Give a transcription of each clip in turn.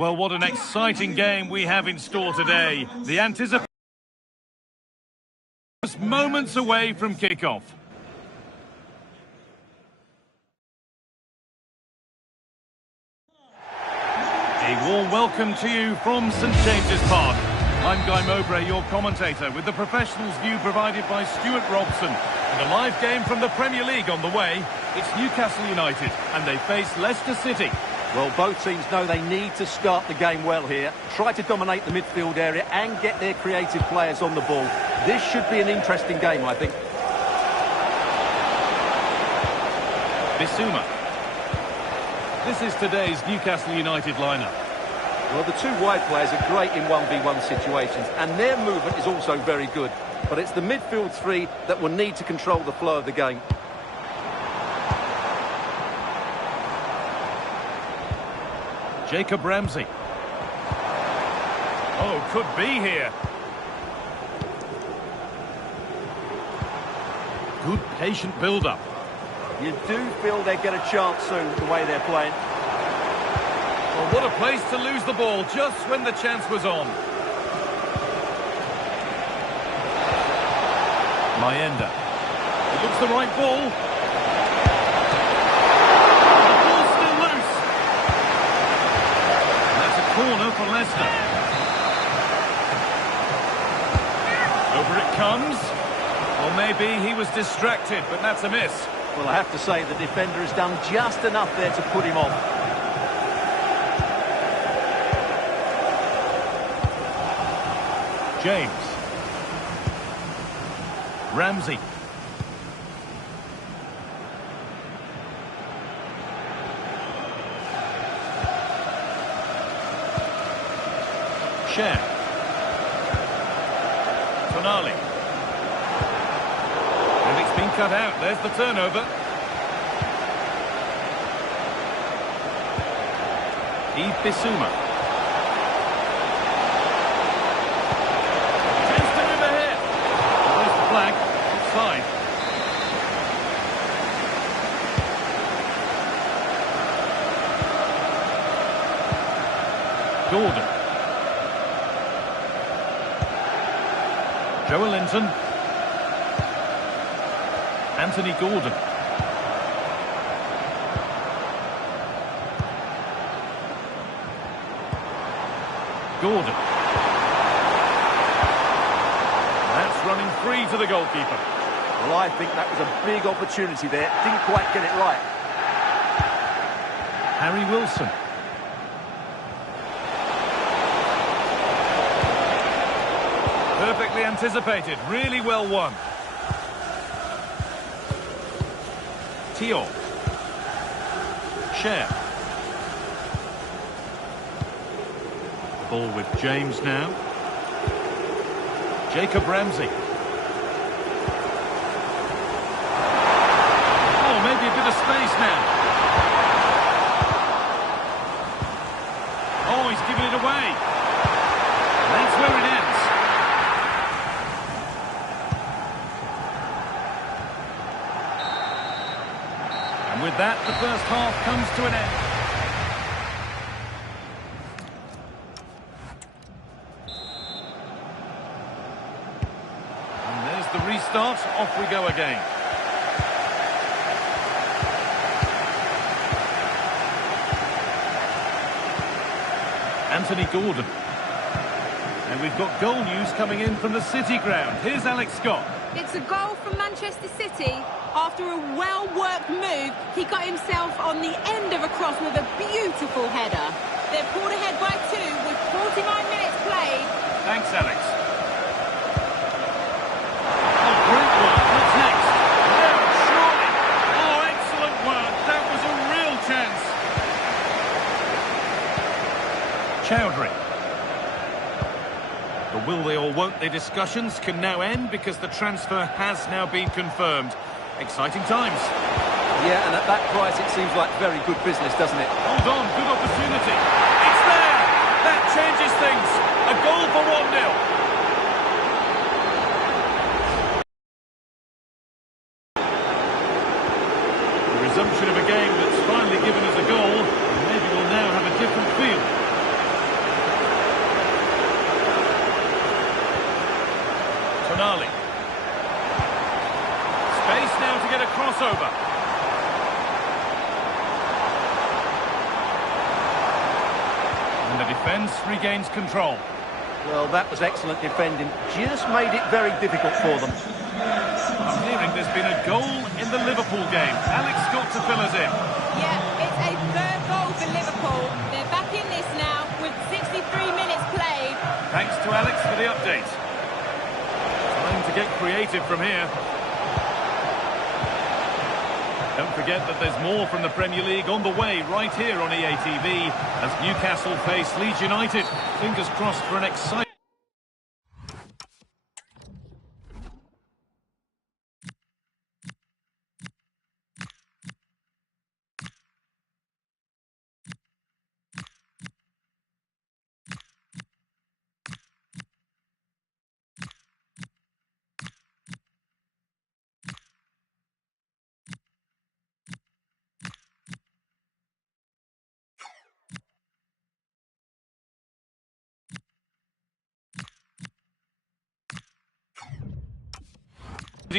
Well, what an exciting game we have in store today. The anticipation is moments away from kickoff. A warm welcome to you from St James's Park. I'm Guy Mowbray, your commentator, with the professionals' view provided by Stuart Robson. And a live game from the Premier League on the way. It's Newcastle United, and they face Leicester City. Well, both teams know they need to start the game well here. Try to dominate the midfield area and get their creative players on the ball. This should be an interesting game, I think. Bissouma. This is today's Newcastle United lineup. Well, the two wide players are great in 1v1 situations, and their movement is also very good. But it's the midfield three that will need to control the flow of the game. Jacob Ramsey. Oh, could be here. Good patient build-up. You do feel they get a chance soon, the way they're playing. Well, what a place to lose the ball just when the chance was on. Mayenda. It looks the right ball. The ball's still loose. And that's a corner for Leicester. Over it comes. Well, maybe he was distracted, but that's a miss. Well, I have to say the defender has done just enough there to put him off. James. Ramsey. Cher. Tonali. And it's been cut out. There's the turnover. Bissouma. Chance to move ahead. There's the flag. Offside. Gordon. Joelinton. Anthony Gordon. Gordon. That's running free to the goalkeeper. Well, I think that was a big opportunity there. Didn't quite get it right. Harry Wilson. Perfectly anticipated. Really well won. Tio. Cher. Ball with James now. Jacob Ramsey. Oh, maybe a bit of space now. Oh, he's giving it away. That's where it ends. And with that, the first half comes to an end. The restart, off we go again. Anthony Gordon. And we've got goal news coming in from the City ground. Here's Alex Scott. It's a goal from Manchester City. After a well-worked move, he got himself on the end of a cross with a beautiful header. They're pulled ahead by 2 with 49 minutes played. Thanks, Alex. Great work. What's next? Now, surely. Oh, excellent work. That was a real chance. Chowdhury. The will they or won't they discussions can now end because the transfer has now been confirmed. Exciting times. Yeah, and at that price it seems like very good business, doesn't it? Hold on, good opportunity. It's there! That changes things. A goal for 1-0. Resumption of a game that's finally given us a goal, and maybe we'll now have a different feel. defence regains control. Well, that was excellent defending. Just made it very difficult for them. I'm hearing there's been a goal in the Liverpool game. Alex got to fill us in. Yeah, it's a third goal for Liverpool. They're back in this now with 63 minutes played. Thanks to Alex for the update. Time to get creative from here. Don't forget that there's more from the Premier League on the way right here on EA TV as Newcastle face Leeds United. Fingers crossed for an exciting...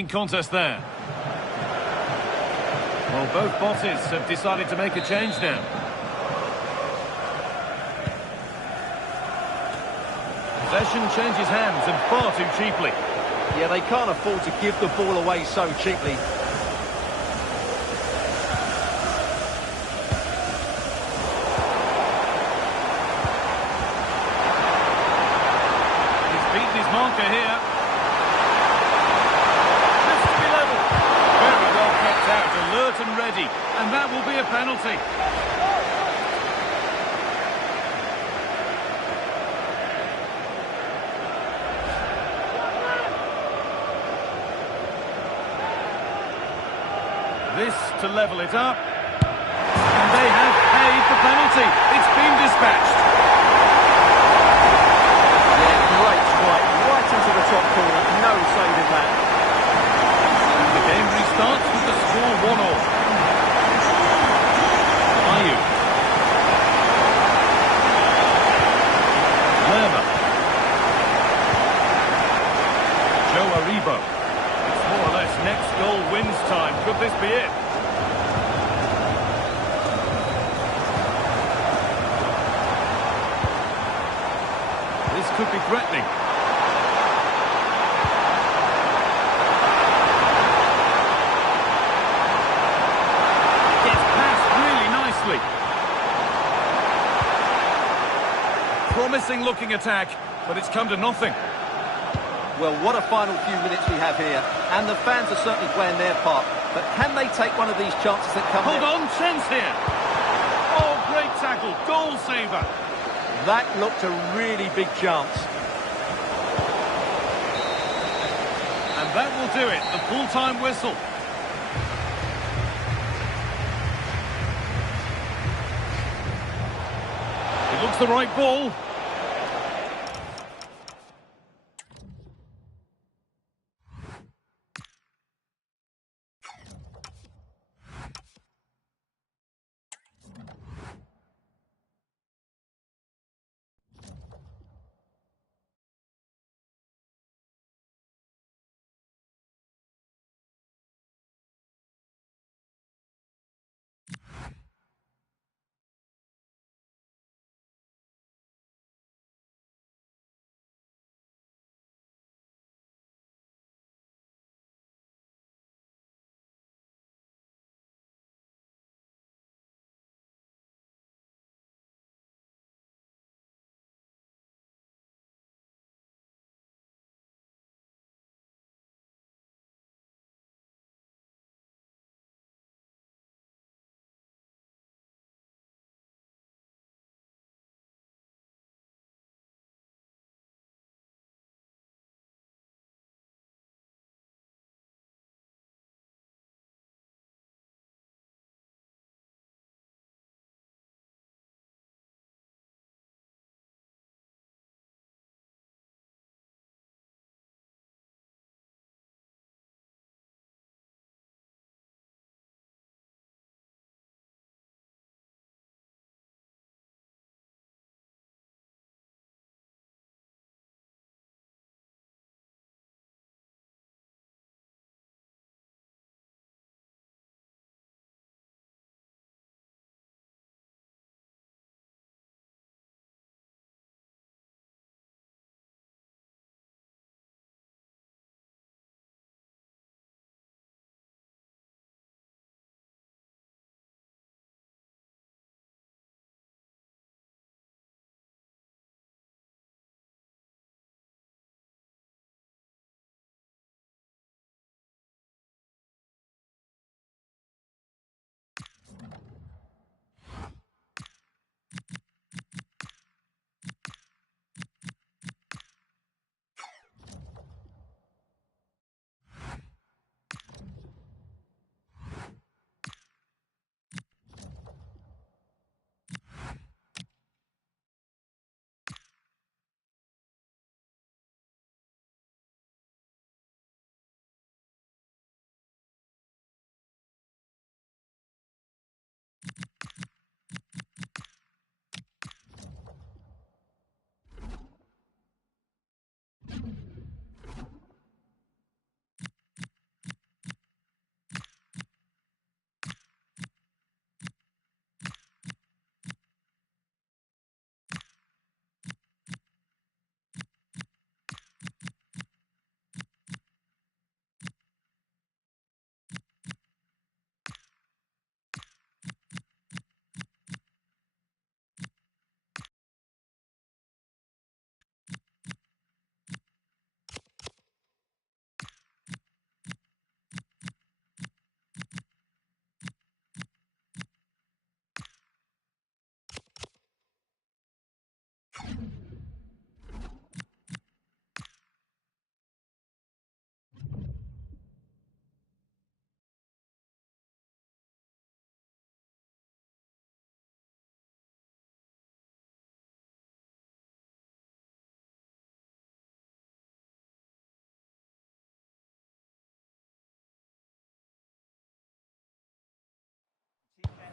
contest there. Well, both bosses have decided to make a change now. Possession changes hands and far too cheaply. Yeah, they can't afford to give the ball away so cheaply. He's beaten his marker here. Very well kept out, alert and ready, and that will be a penalty. This to level it up, and they have paid the penalty. It's been dispatched. Yeah, great strike, right into the top corner, no saving that. The game restarts with the score 1-1. Ayew. Lerma. Joe Aribo. It's more or less next goal wins time. Could this be it? This could be threatening. Promising looking attack, but it's come to nothing. Well, what a final few minutes we have here, and the fans are certainly playing their part, but can they take one of these chances that come Hold on, chance here. Oh, great tackle, goal saver. That looked a really big chance. And that will do it, the full-time whistle. It looks the right ball.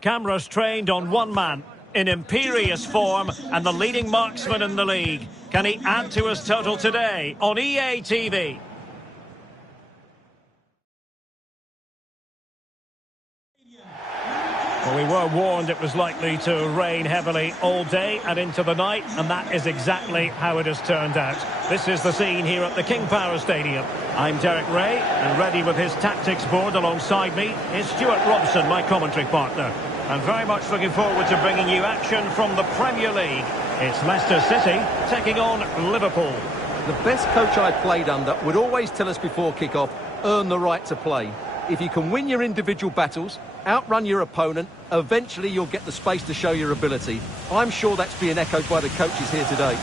Cameras trained on one man, in imperious form, and the leading marksman in the league. Can he add to his total today on EA TV? Well, we were warned it was likely to rain heavily all day and into the night, and that is exactly how it has turned out. This is the scene here at the King Power Stadium. I'm Derek Ray, and ready with his tactics board alongside me is Stuart Robson, my commentary partner. And very much looking forward to bringing you action from the Premier League. It's Leicester City taking on Liverpool. The best coach I played under would always tell us before kick-off, earn the right to play. If you can win your individual battles, outrun your opponent, eventually you'll get the space to show your ability. I'm sure that's being echoed by the coaches here today.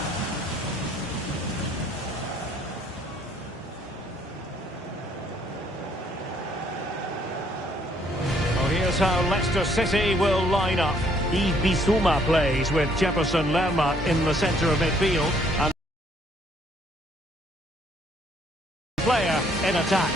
Well, here's how Leicester City will line up. Yves Bissouma plays with Jefferson Lerma in the centre of midfield. And player in attack.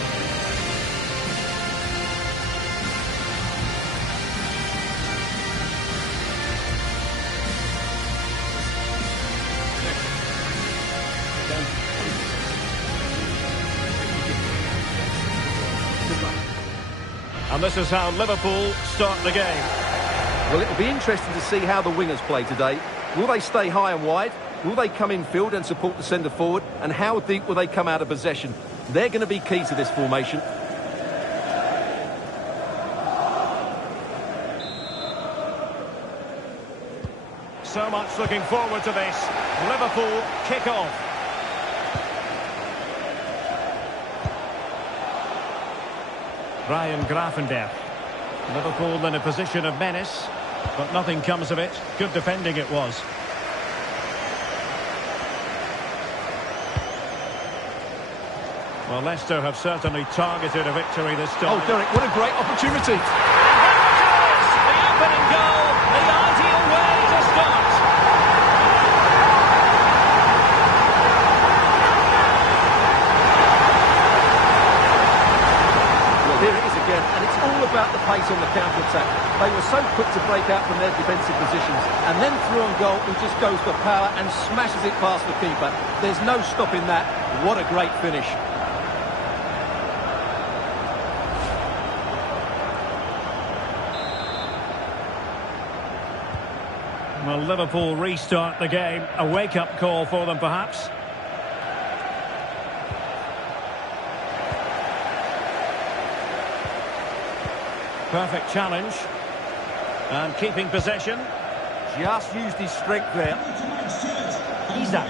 And this is how Liverpool start the game. Well, it'll be interesting to see how the wingers play today. Will they stay high and wide? Will they come in field and support the centre forward? And how deep will they come out of possession? They're going to be key to this formation. So much looking forward to this. Liverpool kick off. Ryan Gravenberch. Liverpool in a position of menace, but nothing comes of it. Good defending it was. Well, Leicester have certainly targeted a victory this time. Oh, Derek, what a great opportunity. The opening goal, the ideal way to start. Here it is again, and it's all about the pace on the counter-attack. They were so quick to break out from their defensive positions, and then through on goal, he just goes for power and smashes it past the keeper. There's no stopping that. What a great finish. Well, Liverpool restart the game. A wake-up call for them, perhaps. Perfect challenge. And keeping possession. Just used his strength there. Isak.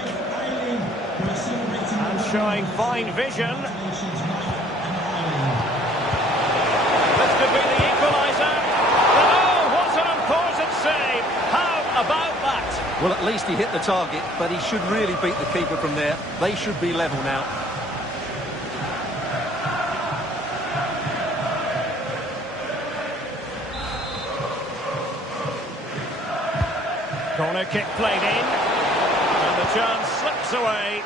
And showing fine vision. This could be the equaliser. Oh, what an important save. How about that? Well, at least he hit the target, but he should really beat the keeper from there. They should be level now. Corner kick played in, and the chance slips away.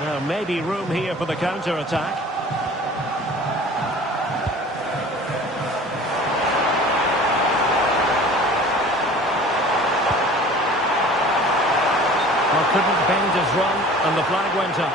Now, maybe room here for the counter-attack. Well, couldn't bend his run, and the flag went up.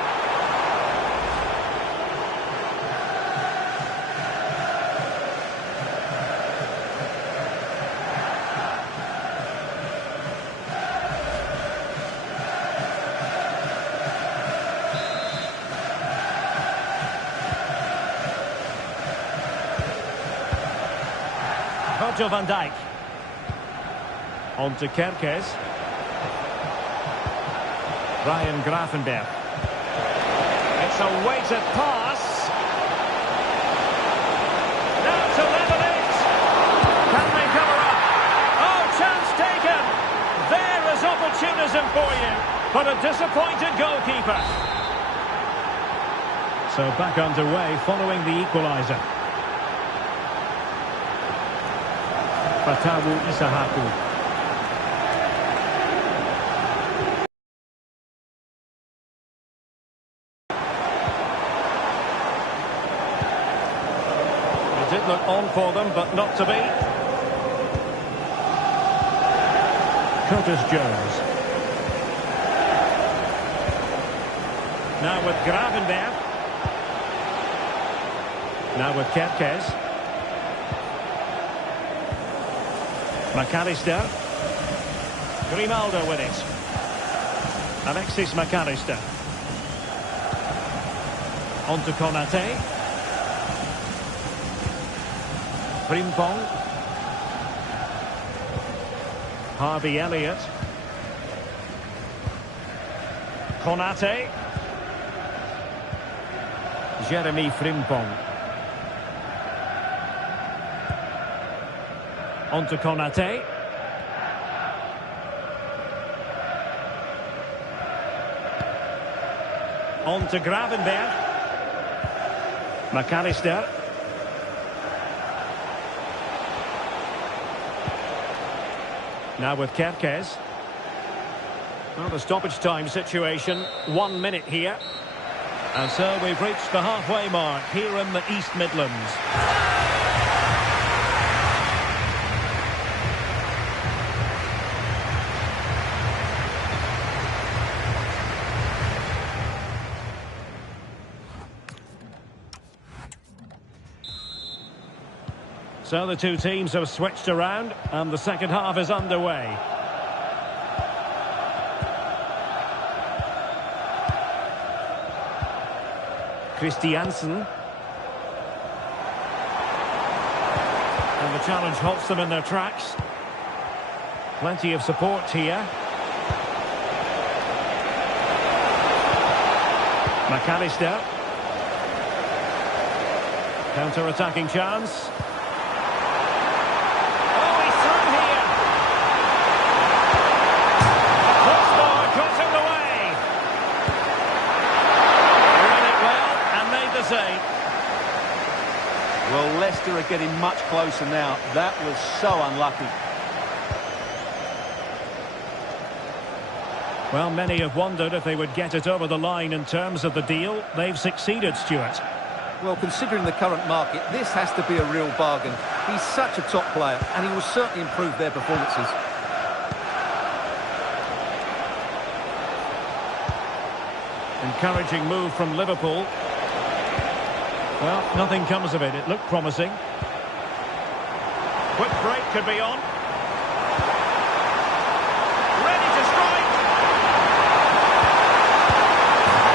Virgil van Dijk. On to Kerkez. Ryan Gravenberch. It's a weighted pass. Now to level it. Can they cover up? Oh, chance taken. There is opportunism for you, but a disappointed goalkeeper. So back underway following the equaliser. Fatawu Isahaku. It did look on for them, but not to be. Curtis Jones. Now with Gravenberg. Now with Kerkez. McAllister. Grimaldo with it. Alexis McAllister. On to Konate. Frimpong. Harvey Elliott. Konate. Jeremy Frimpong. On to Konate. On to Gravenberg. McAllister. Now with Kerkez. Well, the stoppage time situation, 1 minute here. And so we've reached the halfway mark here in the East Midlands. So the two teams have switched around and the second half is underway. Christiansen. And the challenge halts them in their tracks. Plenty of support here. McAllister. Counter-attacking chance. Well, Leicester are getting much closer now. That was so unlucky. Well, many have wondered if they would get it over the line in terms of the deal. They've succeeded, Stuart. Well, considering the current market, this has to be a real bargain. He's such a top player, and he will certainly improve their performances. Encouraging move from Liverpool. Well, nothing comes of it. It looked promising. Quick break could be on. Ready to strike.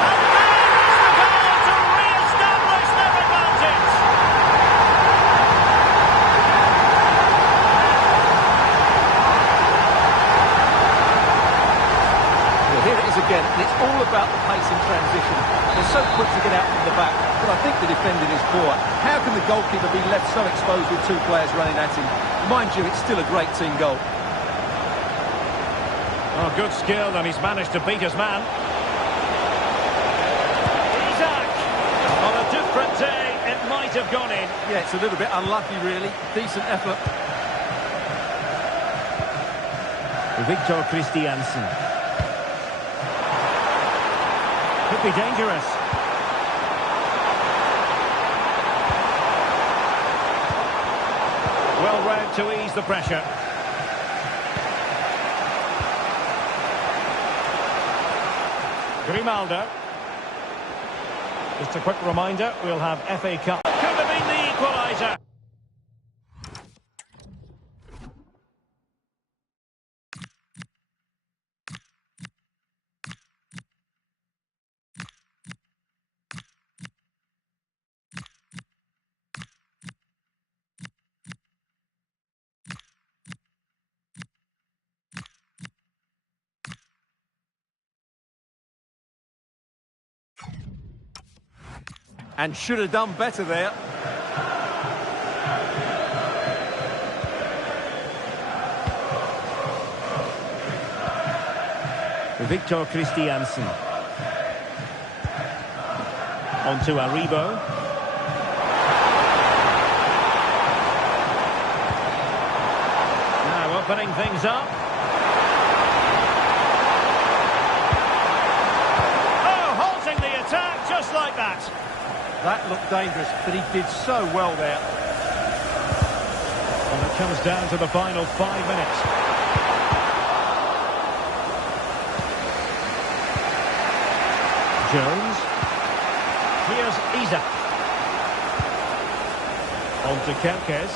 And there's the goal to re-establish their advantage. Well, here it is again, and it's all about the pace in transition. They're so quick to get out from the back, but I think the defending is poor. How can the goalkeeper be left so exposed with two players running at him? Mind you, it's still a great team goal. Oh, good skill, and he's managed to beat his man. Isaac! On a different day, it might have gone in. Yeah, it's a little bit unlucky, really. Decent effort. Victor Christiansen. Could be dangerous. Well read to ease the pressure. Grimaldo. Just a quick reminder, we'll have FA Cup. Could have been the equaliser. And should have done better there. Victor Christiansen. On to Aribo. Now opening things up. Oh, halting the attack just like that. That looked dangerous, but he did so well there. comes down to the final 5 minutes. Jones. Here's Isak. On to Kempkes.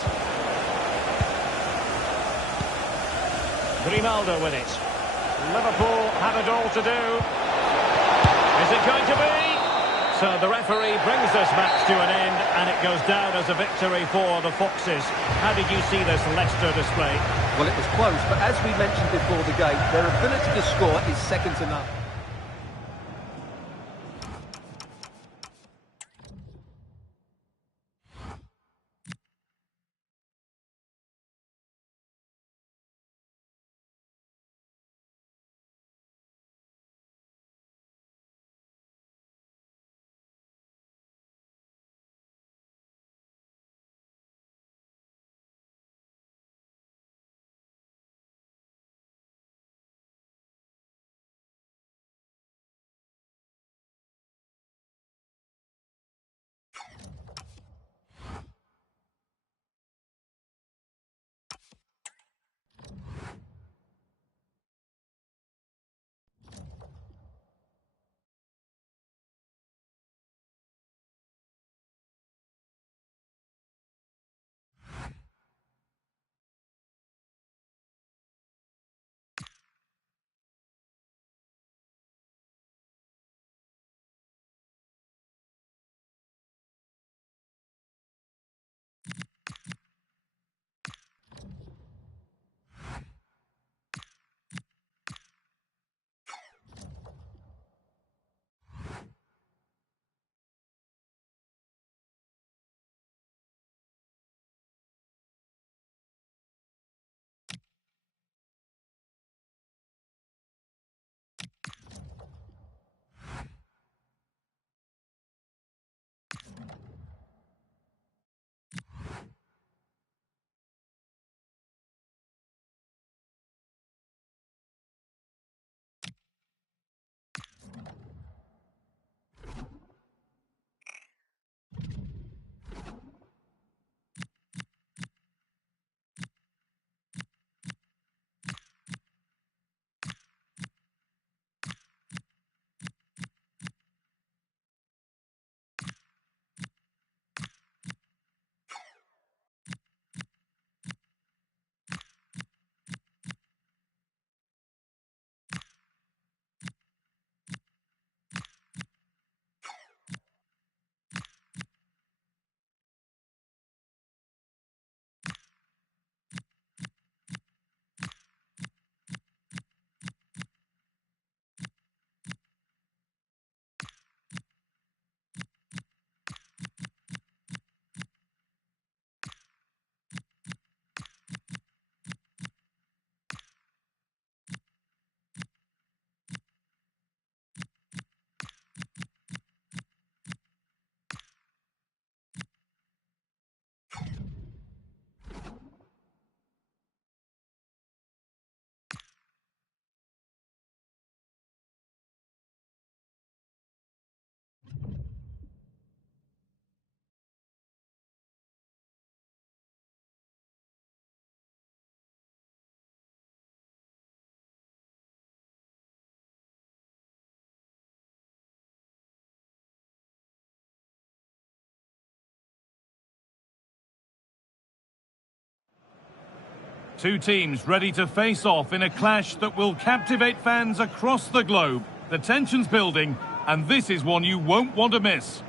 Grimaldo with it. Liverpool have it all to do. Is it going to be? So the referee brings this match to an end, and it goes down as a victory for the Foxes. How did you see this Leicester display? Well, it was close, but as we mentioned before the game, their ability to score is second to none. Two teams ready to face off in a clash that will captivate fans across the globe. The tension's building, and this is one you won't want to miss.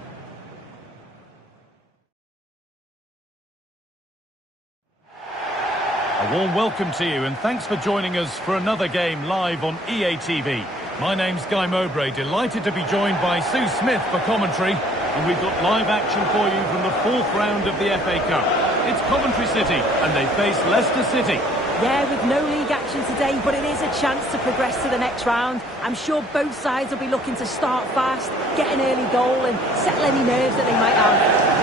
A warm welcome to you, and thanks for joining us for another game live on EA TV. My name's Guy Mowbray, delighted to be joined by Sue Smith for commentary, and we've got live action for you from the fourth round of the FA Cup. It's Coventry City, and they face Leicester City. Yeah, with no league action today, but it is a chance to progress to the next round. I'm sure both sides will be looking to start fast, get an early goal and settle any nerves that they might have.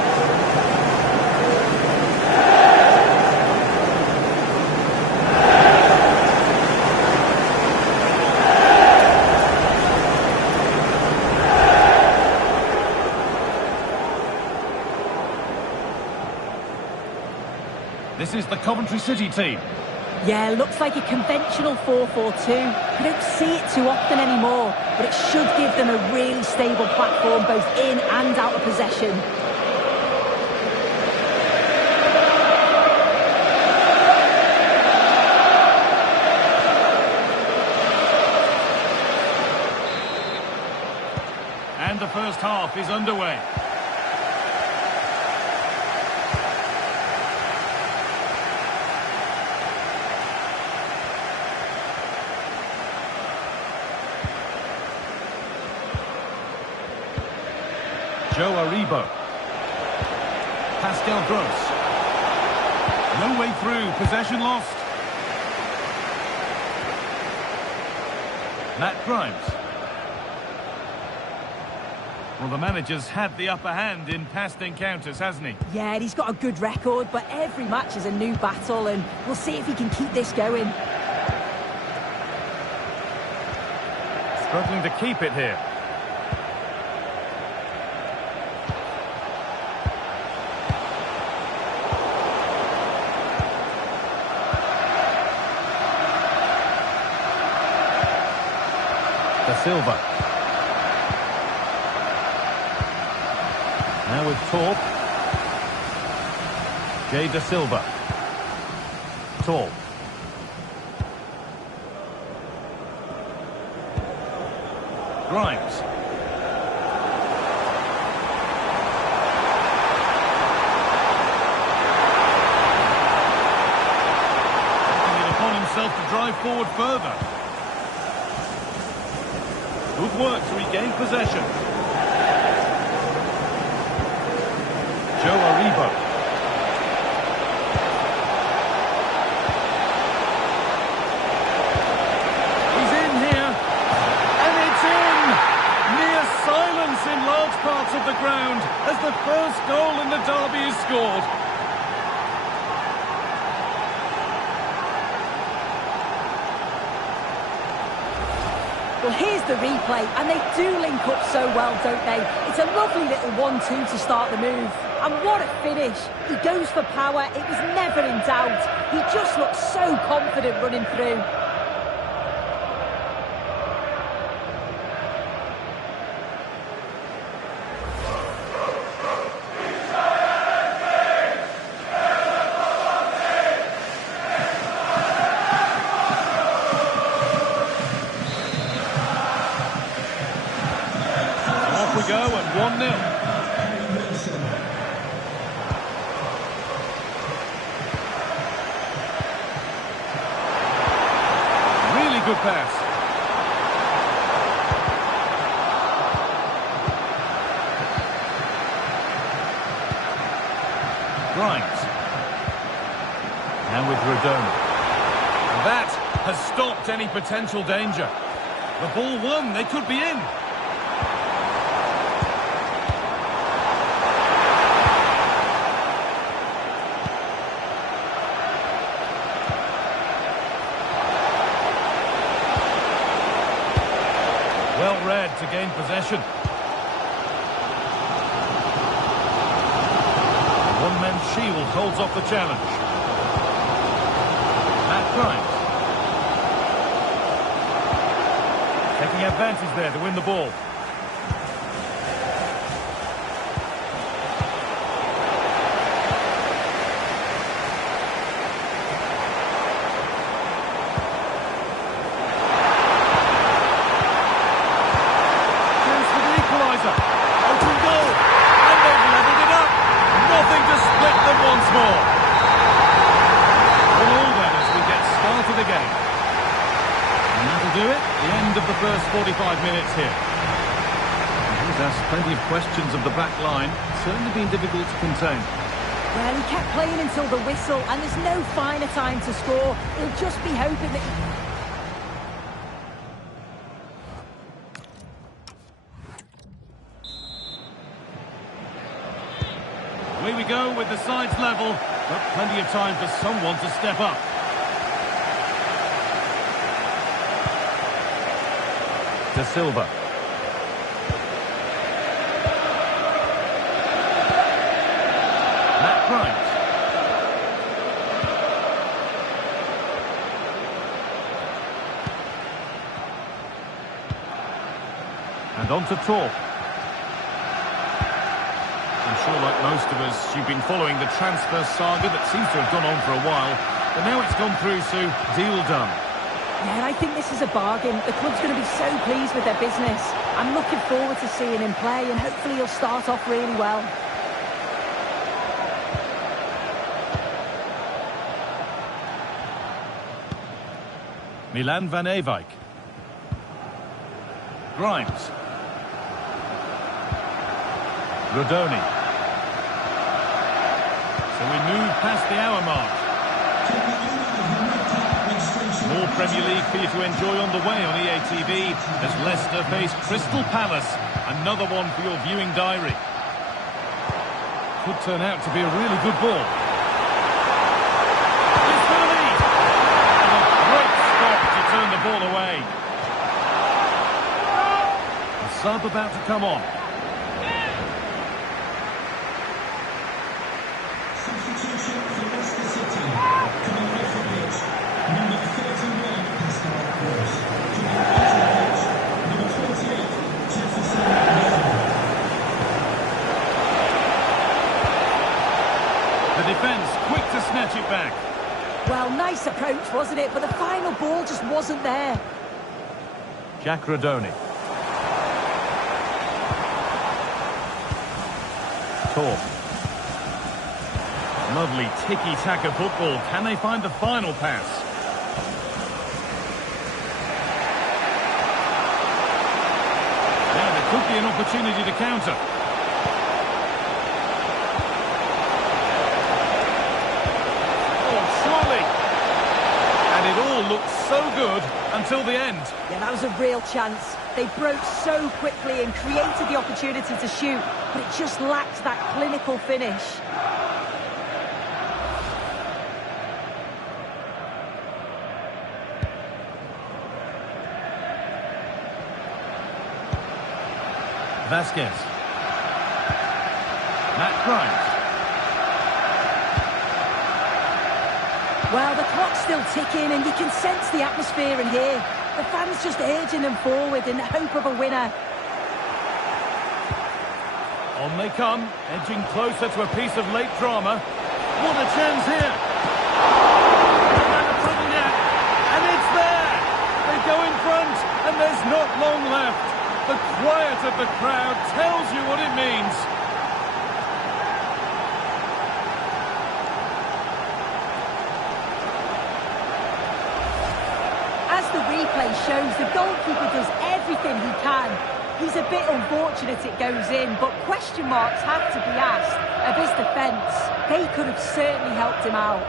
This is the Coventry City team. Yeah, looks like a conventional 4-4-2. You don't see it too often anymore, but it should give them a really stable platform both in and out of possession. And the first half is underway. Joe Aribo. Pascal Gross. No way through. Possession lost. Matt Grimes. Well, the manager's had the upper hand in past encounters, hasn't he? Yeah, and he's got a good record, but every match is a new battle, and we'll see if he can keep this going. Struggling to keep it here. Da Silva. Now with Torp. Jay Da Silva. Torp. Grimes. Taking it upon himself to drive forward further. Good work to regain possession. Joe Aribo. He's in here. And it's in! Near silence in large parts of the ground as the first goal in the derby is scored. Well, here's the replay, and they do link up so well, don't they? It's a lovely little 1-2 to start the move. And what a finish. He goes for power. It was never in doubt. He just looks so confident running through. Off we go and 1-0. Good pass. Grimes. Now with Rodona. That has stopped any potential danger. The ball won. They could be in. Well read to gain possession. One-man shield holds off the challenge. Matt Grimes. Taking advantage there to win the ball. Do it. The end of the first 45 minutes here. He's asked plenty of questions of the back line. Certainly been difficult to contain. Well, he kept playing until the whistle, and there's no finer time to score. He'll just be hoping that... Away we go with the sides level, but plenty of time for someone to step up. Da Silva. Matt Grimes. And on to Torp. I'm sure, like most of us, you've been following the transfer saga that seems to have gone on for a while. But now it's gone through, so deal done. Yeah, and I think this is a bargain. The club's going to be so pleased with their business. I'm looking forward to seeing him play, and hopefully he'll start off really well. Milan van Ewijk. Grimes. Rodoni. So we move past the hour mark. More Premier League for you to enjoy on the way on EA TV as Leicester face Crystal Palace. Another one for your viewing diary. Could turn out to be a really good ball. It's for the lead. And a great stop to turn the ball away. The sub about to come on. Substitution for Leicester City. Coming off the pitch, number 31, Pascal Gross. Coming onto the pitch, number 28, Jefferson Lerma. The defence quick to snatch it back. Well, nice approach, wasn't it? But the final ball just wasn't there. Jack Rodoni. Torp. Lovely tiki-taka football. Can they find the final pass? Yeah, there could be an opportunity to counter. Oh, surely. And it all looked so good until the end. Yeah, that was a real chance. They broke so quickly and created the opportunity to shoot, but it just lacked that clinical finish. Vasquez. Matt Grimes. Well, the clock's still ticking and you can sense the atmosphere in here. The fans just urging them forward in the hope of a winner. On they come, edging closer to a piece of late drama. What a chance here! And it's there! They go in front, and there's not long left. The quiet of the crowd tells you what it means. As the replay shows, the goalkeeper does everything he can. He's a bit unfortunate it goes in, but question marks have to be asked of his defence. They could have certainly helped him out.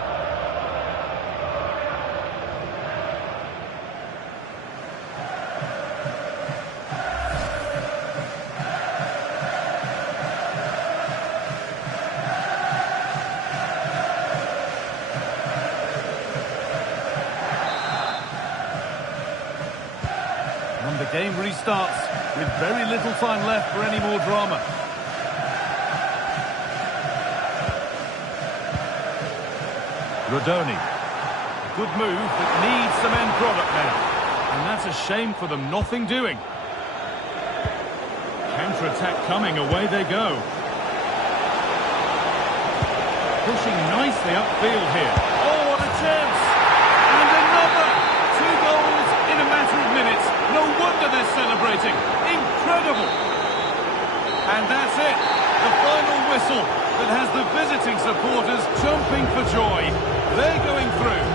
And the game restarts with very little time left for any more drama. Rodoni. Good move, but needs some end product now. And that's a shame for them, nothing doing. Counter-attack coming, away they go. Pushing nicely upfield here. Oh, what a chance! And another! 2 goals in a matter of minutes. No wonder they're celebrating. Incredible! And that's it. The final whistle that has the visiting supporters jumping for joy. They're going through.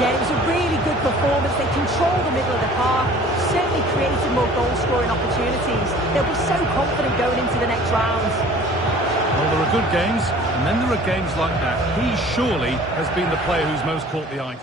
Yeah, it was a really good performance. They controlled the middle of the park, certainly created more goal-scoring opportunities. They'll be so confident going into the next round. Well, there are good games, and then there are games like that. He surely has been the player who's most caught the eye.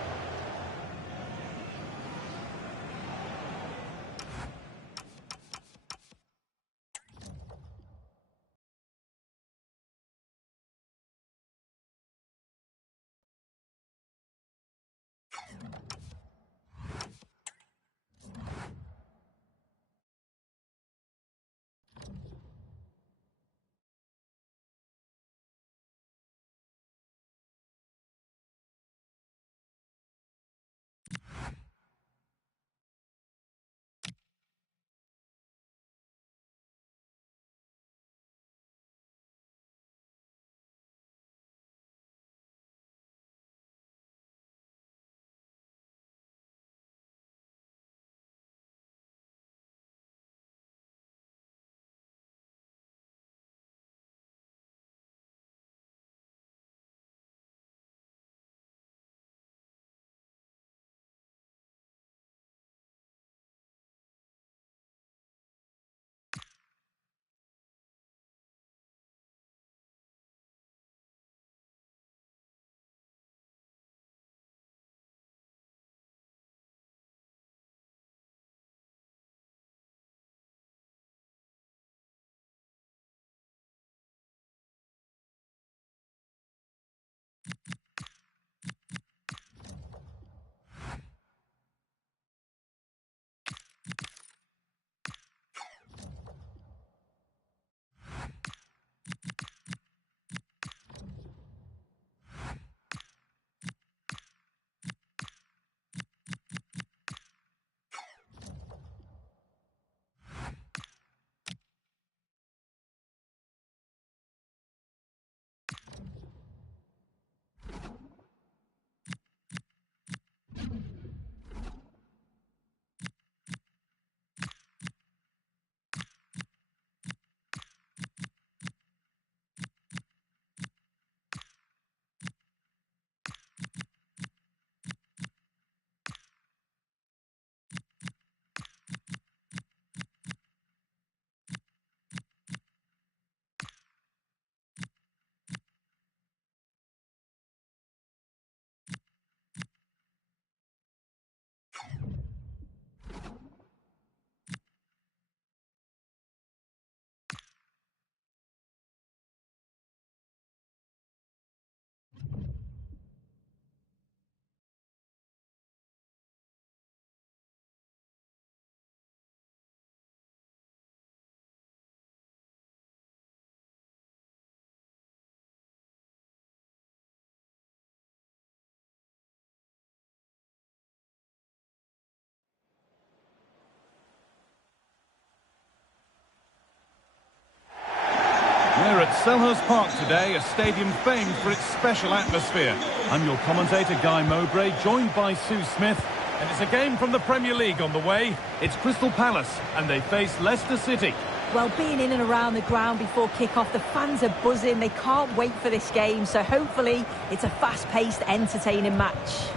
Selhurst Park today, a stadium famed for its special atmosphere. I'm your commentator, Guy Mowbray, joined by Sue Smith. And it's a game from the Premier League on the way. It's Crystal Palace, and they face Leicester City. Well, being in and around the ground before kick-off, the fans are buzzing. They can't wait for this game, so hopefully it's a fast-paced, entertaining match.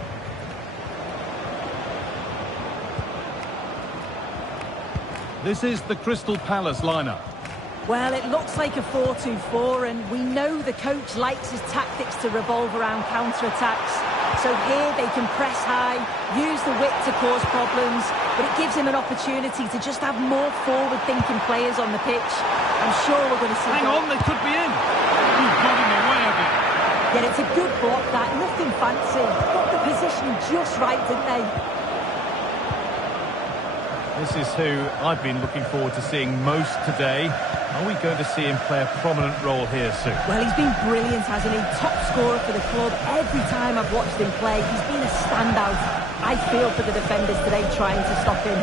This is the Crystal Palace lineup. Well, it looks like a 4-2-4, and we know the coach likes his tactics to revolve around counter-attacks. So here they can press high, use the width to cause problems, but it gives him an opportunity to just have more forward-thinking players on the pitch. I'm sure we're going to see... Hang on, they could be in. You've got in the way of it. Yeah, it's a good block, that. Nothing fancy. Got the positioning just right, didn't they? This is who I've been looking forward to seeing most today. Are we going to see him play a prominent role here, Sue? Well, he's been brilliant, hasn't he? Top scorer for the club. Every time I've watched him play, he's been a standout. I feel for the defenders today trying to stop him.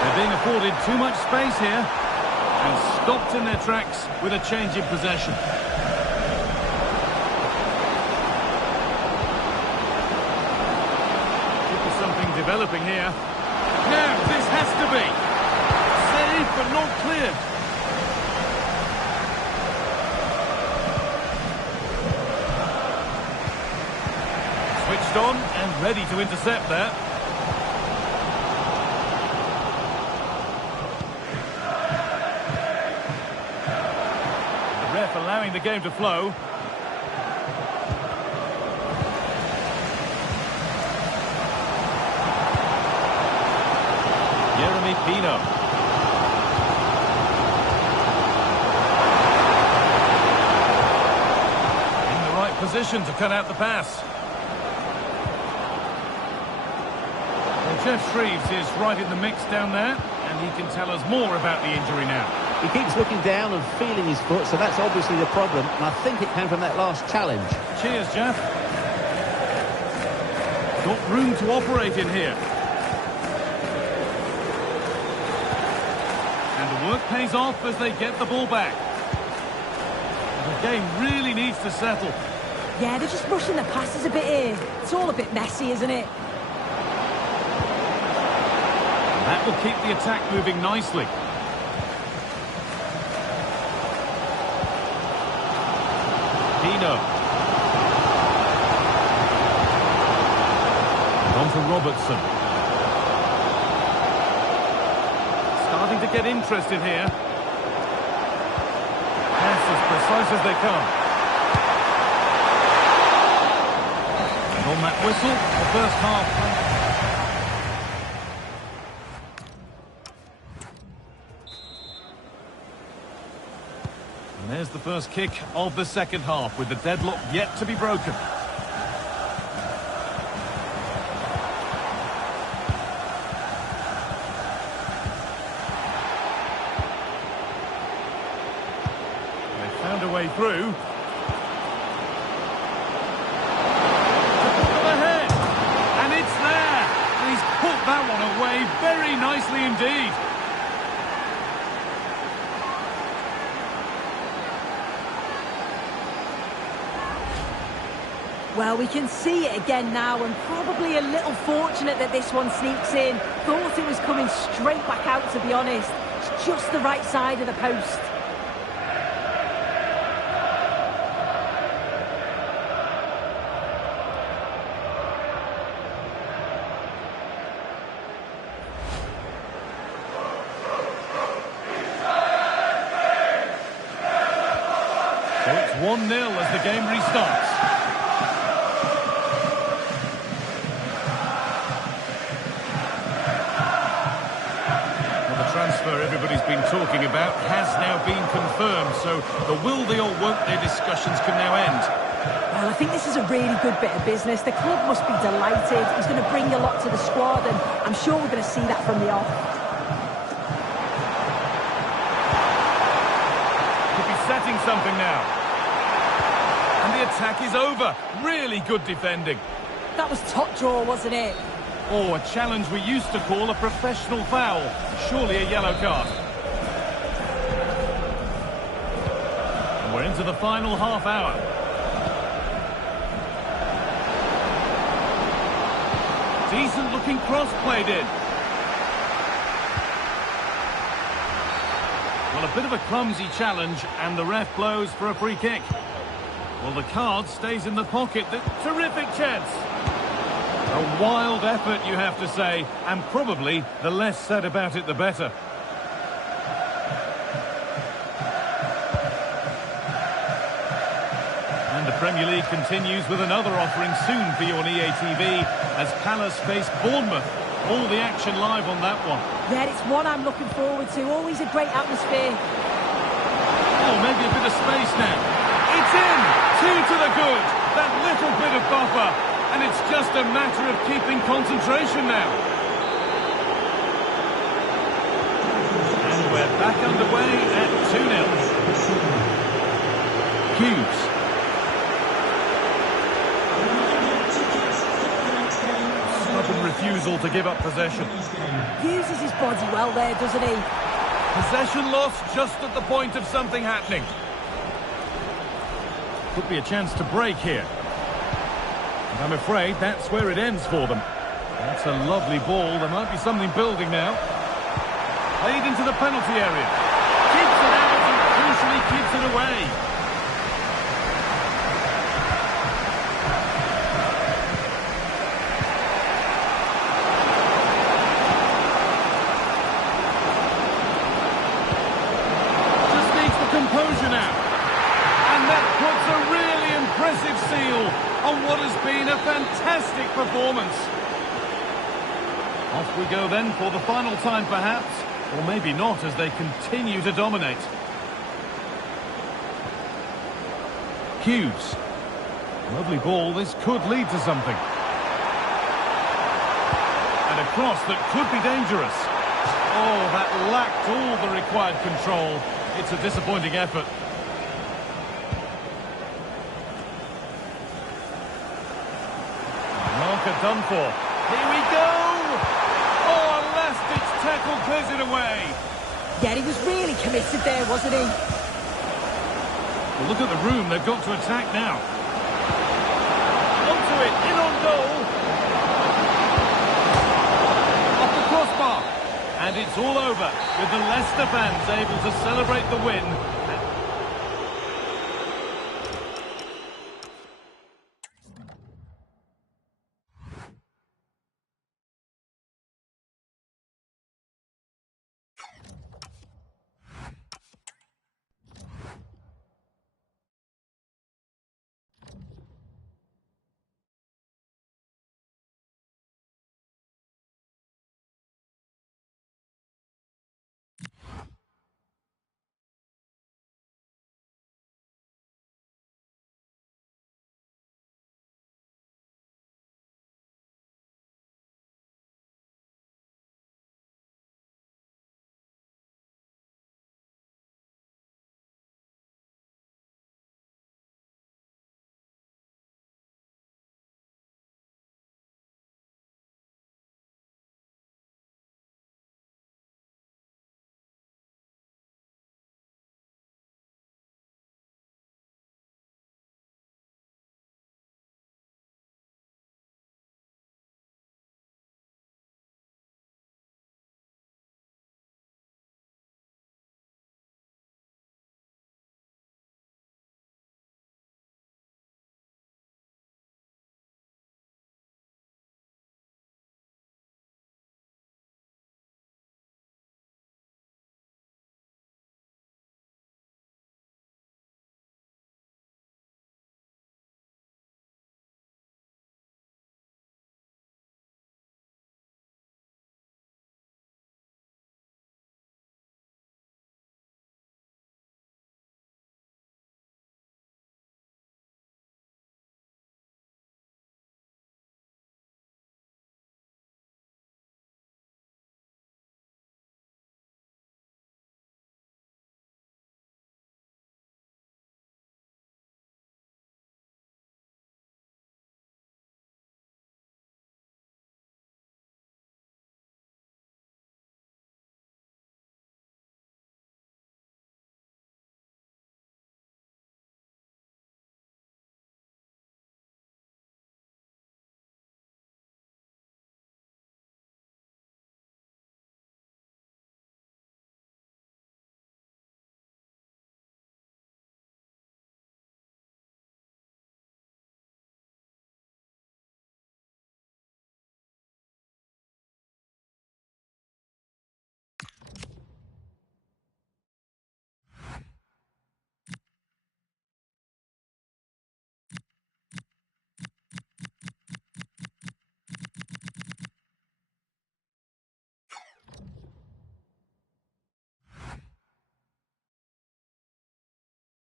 They're being afforded too much space here and stopped in their tracks with a change in possession. Could be something developing here. Now, this has to be. Saved, but not cleared. Switched on and ready to intercept there. The ref allowing the game to flow. Pino. In the right position to cut out the pass. Well, Jeff Shreves is right in the mix down there, and he can tell us more about the injury now. He keeps looking down and feeling his foot, so that's obviously the problem, and I think it came from that last challenge. Cheers, Jeff. Got room to operate in here. Work pays off as they get the ball back. The game really needs to settle. Yeah, they're just rushing the passes a bit here. It's all a bit messy, isn't it? That will keep the attack moving nicely. Pino. On to Robertson. Starting to get interested here. Pass as precise as they come. And on that whistle, the first half. And there's the first kick of the second half, with the deadlock yet to be broken. Found a way through. Ahead. And it's there. And he's put that one away very nicely indeed. Well, we can see it again now, and probably a little fortunate that this one sneaks in. Thought it was coming straight back out, to be honest. It's just the right side of the post. So it's 1-0 as the game restarts. Well, the transfer everybody's been talking about has now been confirmed, so the will they or won't they discussions can now end. Well, I think this is a really good bit of business. The club must be delighted. He's going to bring a lot to the squad, and I'm sure we're going to see that from the off. Could be setting something now. And the attack is over. Really good defending. That was top draw, wasn't it? Oh, a challenge we used to call a professional foul. Surely a yellow card. We're into the final half hour. Decent looking cross played in. Well, a bit of a clumsy challenge, and the ref blows for a free kick. Well, the card stays in the pocket. Terrific chance. A wild effort, you have to say, and probably the less said about it, the better. And the Premier League continues with another offering soon for you on EA TV as Palace face Bournemouth. All the action live on that one. Yeah, it's one I'm looking forward to. Always a great atmosphere. Oh, maybe a bit of space now. It's in! 2 to the good. That little bit of buffer. And it's just a matter of keeping concentration now. And we're back underway at 2-0. Hughes. Stubborn refusal to give up possession. Uses his body well there, doesn't he? Possession lost just at the point of something happening. Could be a chance to break here. And I'm afraid that's where it ends for them. That's a lovely ball. There might be something building now. Played into the penalty area. Keeps it out and crucially keeps it away. Just needs the composure now. And that puts a really impressive seal on what has been a fantastic performance. Off we go then for the final time perhaps, or maybe not as they continue to dominate. Hughes. Lovely ball, this could lead to something. And a cross that could be dangerous. Oh, that lacked all the required control. It's a disappointing effort. Marker done for. Here we go! Oh, a last-ditch tackle clears it away. Yeah, he was really committed there, wasn't he? Well, look at the room they've got to attack now. Onto it, in on goal. Off the crossbar. And it's all over, with the Leicester fans able to celebrate the win